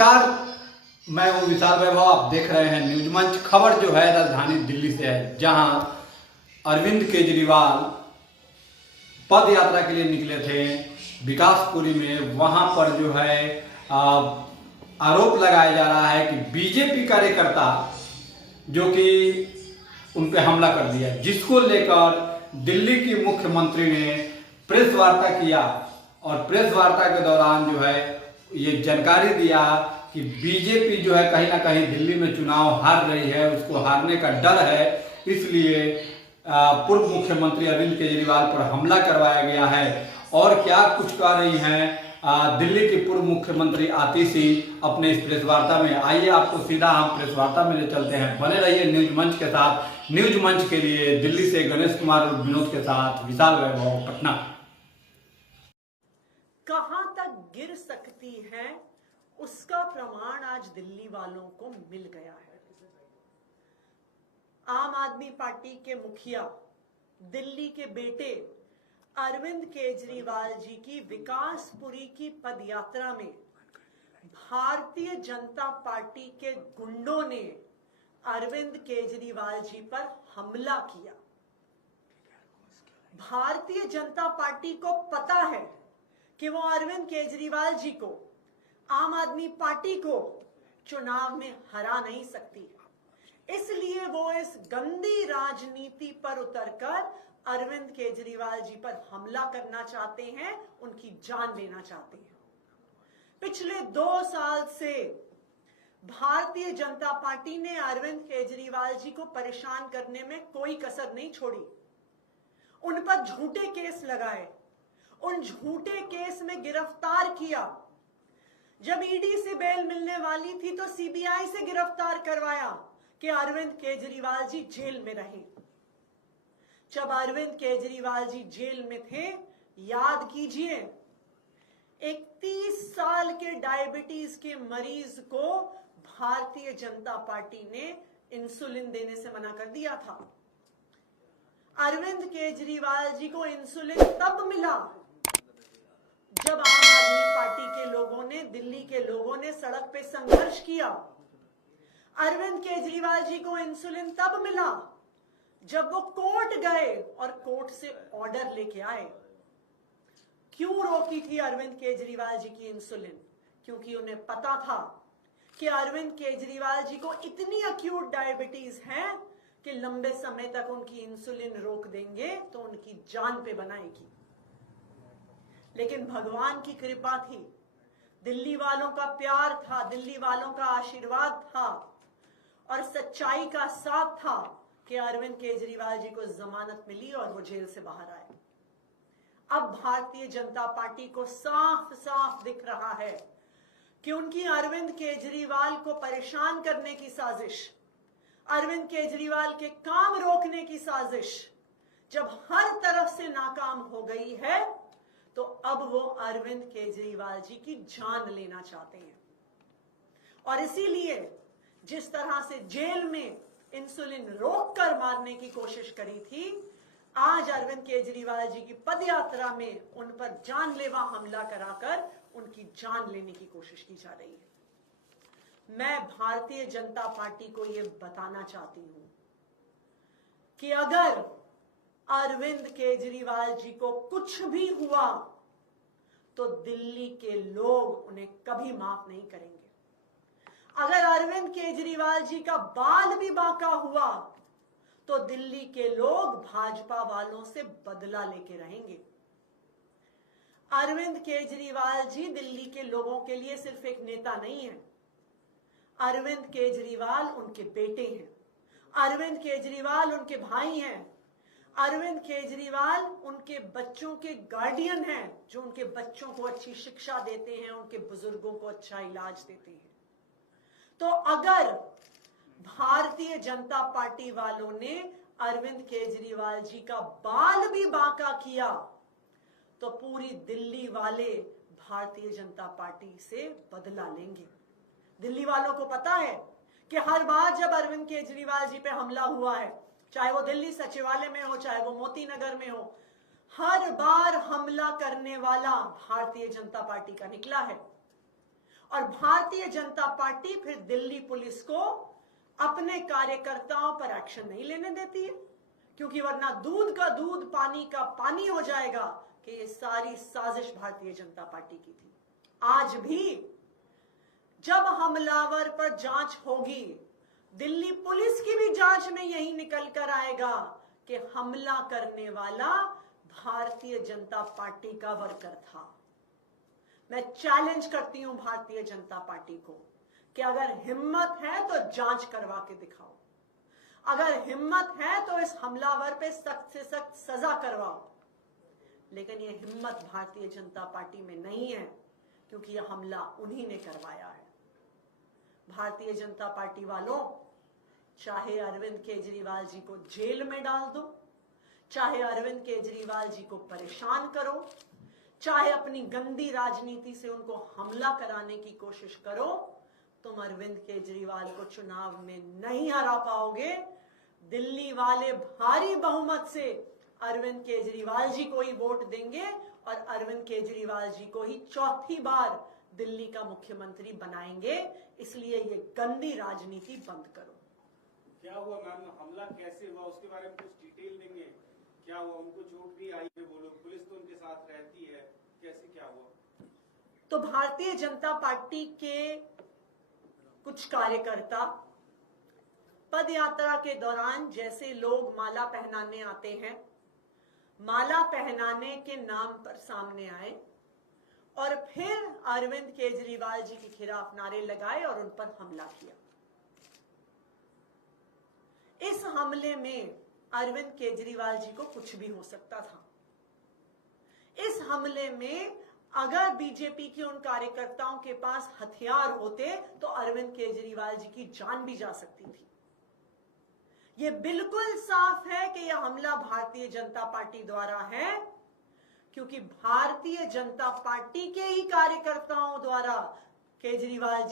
नमस्कार, मैं हूं विशाल वैभव। आप देख रहे हैं न्यूज मंच। खबर जो है राजधानी दिल्ली से है, जहां अरविंद केजरीवाल पद यात्रा के लिए निकले थे विकासपुरी में। वहां पर जो है आरोप लगाया जा रहा है कि बीजेपी कार्यकर्ता जो कि उन पे हमला कर दिया, जिसको लेकर दिल्ली की मुख्यमंत्री ने प्रेस वार्ता किया और प्रेस वार्ता के दौरान जो है ये जानकारी दिया कि बीजेपी जो है कहीं ना कहीं दिल्ली में चुनाव हार रही है, उसको हारने का डर है, इसलिए पूर्व मुख्यमंत्री अरविंद केजरीवाल पर हमला करवाया गया है। और क्या कुछ कह रही हैं दिल्ली की पूर्व मुख्यमंत्री आतिशी अपने इस प्रेस वार्ता में। आइए आपको सीधा हम प्रेस वार्ता में ले चलते हैं। बने रहिए न्यूज मंच के साथ। न्यूज मंच के लिए दिल्ली से गणेश कुमार और विनोद के साथ विशाल वैभव, पटना। कहां तक गिर सकती है उसका प्रमाण आज दिल्ली वालों को मिल गया है। आम आदमी पार्टी के मुखिया, दिल्ली के बेटे अरविंद केजरीवाल जी की विकासपुरी की पदयात्रा में भारतीय जनता पार्टी के गुंडों ने अरविंद केजरीवाल जी पर हमला किया। भारतीय जनता पार्टी को पता है कि वो अरविंद केजरीवाल जी को, आम आदमी पार्टी को चुनाव में हरा नहीं सकती, इसलिए वो इस गंदी राजनीति पर उतरकर अरविंद केजरीवाल जी पर हमला करना चाहते हैं, उनकी जान लेना चाहते हैं। पिछले 2 साल से भारतीय जनता पार्टी ने अरविंद केजरीवाल जी को परेशान करने में कोई कसर नहीं छोड़ी। उन पर झूठे केस लगाए, उन झूठे केस में गिरफ्तार किया। जब ईडी से बेल मिलने वाली थी तो सीबीआई से गिरफ्तार करवाया कि अरविंद केजरीवाल जी जेल में रहे। जब अरविंद केजरीवाल जी जेल में थे, याद कीजिए, एक 30 साल के डायबिटीज के मरीज को भारतीय जनता पार्टी ने इंसुलिन देने से मना कर दिया था। अरविंद केजरीवाल जी को इंसुलिन तब मिला जब आम आदमी पार्टी के लोगों ने, दिल्ली के लोगों ने सड़क पे संघर्ष किया। अरविंद केजरीवाल जी को इंसुलिन तब मिला जब वो कोर्ट गए और कोर्ट से ऑर्डर लेके आए। क्यों रोकी थी अरविंद केजरीवाल जी की इंसुलिन? क्योंकि उन्हें पता था कि अरविंद केजरीवाल जी को इतनी अक्यूट डायबिटीज है कि लंबे समय तक उनकी इंसुलिन रोक देंगे तो उनकी जान पे बनाएगी। लेकिन भगवान की कृपा थी, दिल्ली वालों का प्यार था, दिल्ली वालों का आशीर्वाद था और सच्चाई का साथ था कि अरविंद केजरीवाल जी को जमानत मिली और वो जेल से बाहर आए। अब भारतीय जनता पार्टी को साफ साफ दिख रहा है कि उनकी अरविंद केजरीवाल को परेशान करने की साजिश, अरविंद केजरीवाल के काम रोकने की साजिश जब हर तरफ से नाकाम हो गई है तो अब वो अरविंद केजरीवाल जी की जान लेना चाहते हैं। और इसीलिए जिस तरह से जेल में इंसुलिन रोककर मारने की कोशिश करी थी, आज अरविंद केजरीवाल जी की पदयात्रा में उन पर जानलेवा हमला कराकर उनकी जान लेने की कोशिश की जा रही है। मैं भारतीय जनता पार्टी को यह बताना चाहती हूं कि अगर अरविंद केजरीवाल जी को कुछ भी हुआ तो दिल्ली के लोग उन्हें कभी माफ नहीं करेंगे। अगर अरविंद केजरीवाल जी का बाल भी बांका हुआ तो दिल्ली के लोग भाजपा वालों से बदला लेके रहेंगे। अरविंद केजरीवाल जी दिल्ली के लोगों के लिए सिर्फ एक नेता नहीं है, अरविंद केजरीवाल उनके बेटे हैं, अरविंद केजरीवाल उनके भाई हैं, अरविंद केजरीवाल उनके बच्चों के गार्डियन हैं, जो उनके बच्चों को अच्छी शिक्षा देते हैं, उनके बुजुर्गों को अच्छा इलाज देते हैं। तो अगर भारतीय जनता पार्टी वालों ने अरविंद केजरीवाल जी का बाल भी बांका किया तो पूरी दिल्ली वाले भारतीय जनता पार्टी से बदला लेंगे। दिल्ली वालों को पता है कि हर बार जब अरविंद केजरीवाल जी पे हमला हुआ है, चाहे वो दिल्ली सचिवालय में हो, चाहे वो मोती नगर में हो, हर बार हमला करने वाला भारतीय जनता पार्टी का निकला है। और भारतीय जनता पार्टी फिर दिल्ली पुलिस को अपने कार्यकर्ताओं पर एक्शन नहीं लेने देती है, क्योंकि वरना दूध का दूध पानी का पानी हो जाएगा कि ये सारी साजिश भारतीय जनता पार्टी की थी। आज भी जब हमलावर पर जांच होगी, दिल्ली पुलिस की भी जांच में यही निकल कर आएगा कि हमला करने वाला भारतीय जनता पार्टी का वर्कर था। मैं चैलेंज करती हूं भारतीय जनता पार्टी को कि अगर हिम्मत है तो जांच करवा के दिखाओ, अगर हिम्मत है तो इस हमलावर पे सख्त से सख्त सजा करवाओ। लेकिन यह हिम्मत भारतीय जनता पार्टी में नहीं है, क्योंकि यह हमला उन्हीं ने करवाया है। भारतीय जनता पार्टी वालों, चाहे अरविंद केजरीवाल जी को जेल में डाल दो, चाहे अरविंद केजरीवाल जी को परेशान करो, चाहे अपनी गंदी राजनीति से उनको हमला कराने की कोशिश करो, तुम अरविंद केजरीवाल को चुनाव में नहीं हरा पाओगे। दिल्ली वाले भारी बहुमत से अरविंद केजरीवाल जी को ही वोट देंगे और अरविंद केजरीवाल जी को ही चौथी बार दिल्ली का मुख्यमंत्री बनाएंगे। इसलिए ये गंदी राजनीति बंद करो। क्या हुआ मैम, हमला कैसे हुआ उसके बारे में कुछ डिटेल देंगे? क्या हुआ, उनको चोट भी आई है, वो लोग, पुलिस तो उनके साथ रहती है, कैसे क्या हुआ? तो भारतीय जनता पार्टी के कुछ कार्यकर्ता पद यात्रा के दौरान जैसे लोग माला पहनाने आते हैं, माला पहनाने के नाम पर सामने आए और फिर अरविंद केजरीवाल जी के खिलाफ नारे लगाए और उन पर हमला किया। इस हमले में अरविंद केजरीवाल जी को कुछ भी हो सकता था। इस हमले में अगर बीजेपी के उन कार्यकर्ताओं के पास हथियार होते तो अरविंद केजरीवाल जी की जान भी जा सकती थी। यह बिल्कुल साफ है कि यह हमला भारतीय जनता पार्टी द्वारा है, क्योंकि भारतीय जनता पार्टी के ही कार्यकर्ताओं द्वारा केजरीवाल जी